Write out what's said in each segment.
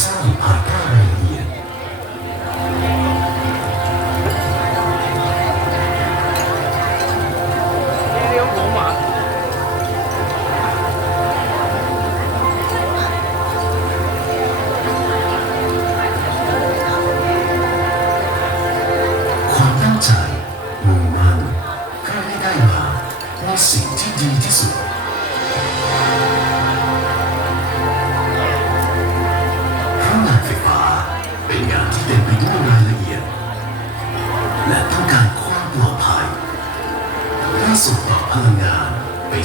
ซ่อนอยู่ภายใต้รายละเอียดเลี้ยวหัวหมาความตั้งใจมุ่งมั่นเพื่อให้ได้มาในสิ่งที่ดีที่สุด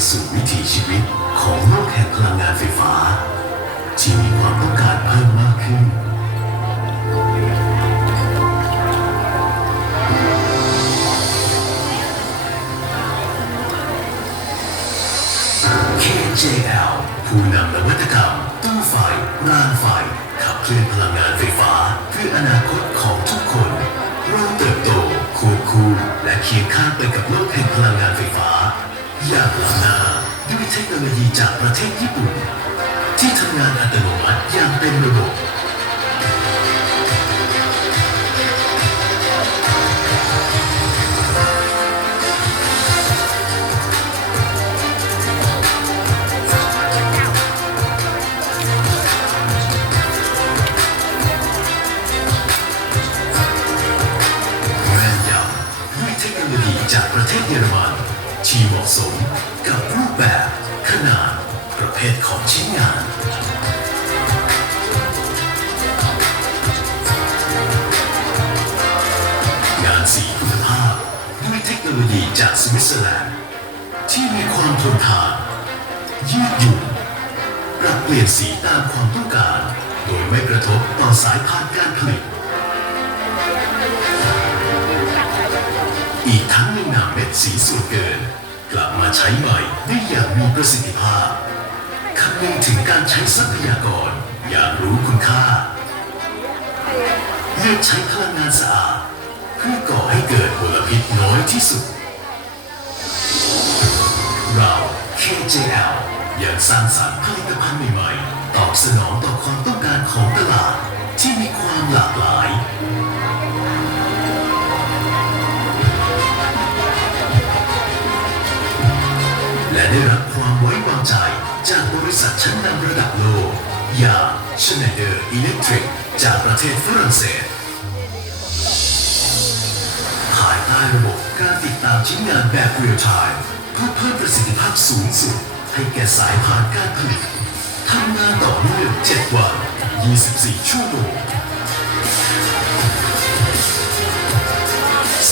สู่วิถีชีวิตของโลกแห่งพลังงานไฟฟ้า ที่มีความต้องการเพิ่มมากขึ้น KJL ผู้นำนวัตกรรมตู้ไฟรางไฟ ขับเคลื่อนพลังงานไฟฟ้า เพื่ออนาคตของทุกคนเราเติบโตควบคู่และเคียงข้างไปกับโลกแห่งพลังงาน ด้วยเทคโนโลยีจากประเทศญี่ปุ่น ที่ทำงานอัตโนมัติอย่างเป็นระบบแม่นยำด้วยเทคโนโลยีจากประเทศเยอรมันที่เหมาะสมกับรูปแบบ ขนาดประเภทของชิ้นงานงานสีคุณภาพด้วยเทคโนโลยีจากสวิตเซอร์แลนด์ที่มีความทนทานยืดหยุ่นปรับเปลี่ยนสีตามความต้องการ โดยไม่กระทบต่อสายพานการผลิตอีกทั้งไม่นำเม็ดสีส่วนเกิน กลับมาใช้ใหม่ได้อย่างมีประสิทธิภาพคำนึงถึงการใช้ทรัพยากรอย่างรู้คุณค่า เลือกใช้พลังงานสะอาดเพื่อก่อให้เกิดมลพิษน้อยที่สุด เรา KJL ยังสร้างสรรค์ผลิตภัณฑ์ใหม่ๆ ตอบสนองต่อความต้องการของตลาดที่มีความหลากหลาย ชั้นนำระดับโลก อย่าง Schneider Electric จากประเทศฝรั่งเศสภายใต้ระบบการติดตามชิ้นงานแบบเรียลไทม์เพื่อเพิ่มประสิทธิภาพสูงสุด ให้แก่สายพานการผลิตทำงานต่อเนื่อง7วัน 24 ชั่วโมง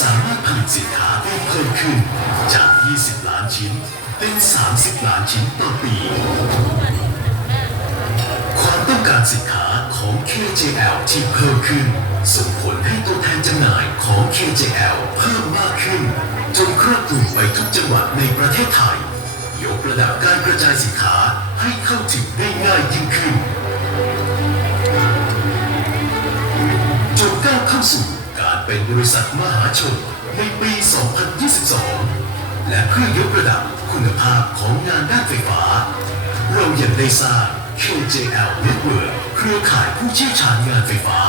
สามารถผลิตสินค้าได้เพิ่มขึ้นจาก 20 ล้านชิ้น เป็น 30 ล้านชิ้นต่อปี ต้องการสินค้าของ KJL ที่เพิ่มขึ้น ส่งผลให้ตัวแทนจำหน่ายของ KJL เพิ่มมากขึ้น จนครอบคลุมไปทุกจังหวัดในประเทศไทย ยกระดับการกระจายสินค้าให้เข้าถึงได้ง่ายยิ่งขึ้นจนก้าวเข้าสู่การเป็นบริษัทมหาชนในปี 2022 และเพื่อยกระดับคุณภาพของงานด้านไฟฟ้า เรายังได้สร้าง KJL Network เครือข่ายผู้เชี่ยวชาญงานไฟฟ้า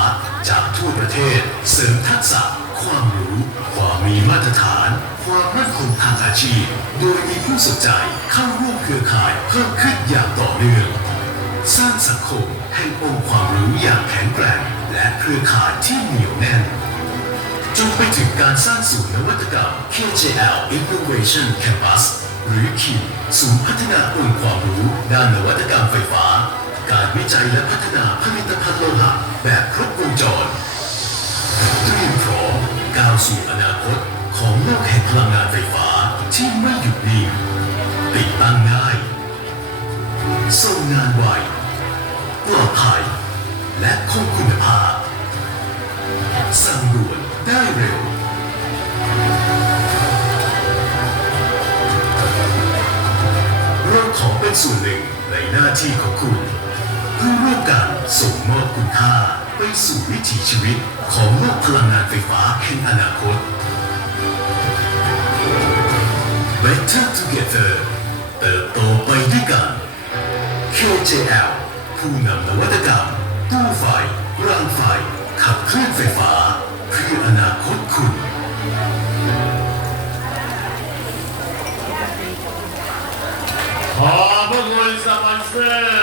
จากทั่วประเทศ เสริมทักษะ ความรู้ ความมีมาตรฐาน ความมั่นคงทางอาชีพ โดยมีผู้สนใจเข้าร่วมเครือข่ายเพิ่มขึ้นอย่างต่อเนื่อง สร้างสังคมแห่งองค์ความรู้อย่างแข็งแกร่งและเครือข่ายที่เหนียวแน่นจนไปถึงการสร้างศูนย์นวัตกรรม KJL Innovation Campus หรือ Q ศูนย์พัฒนาองค์ความรู้ ด้านนวัตกรรมไฟฟ้า การวิจัยและพัฒนาผลิตภัณฑ์โลหะแบบครบวงจรเตรียมพร้อมก้าวสู่อนาคต ของโลกแห่งพลังงานไฟฟ้าที่ไม่หยุดนิ่งติดตั้งง่ายส่งงานไวปลอดภัยและคงคุณภาพสั่งด่วนได้เร็ว เป็นส่วนหนึ่งในหน้าที่ของคุณ เพื่อร่วมกันส่งมอบคุณค่าไปสู่วิถีชีวิตของโลกพลังงานไฟฟ้าแห่งอนาคต Better Together เติบโตไปด้วยกัน KJL ผู้นำนวัตกรรมตู้ไฟรางไฟขับเคลื่อนไฟฟ้า เพื่ออนาคตคุณ ข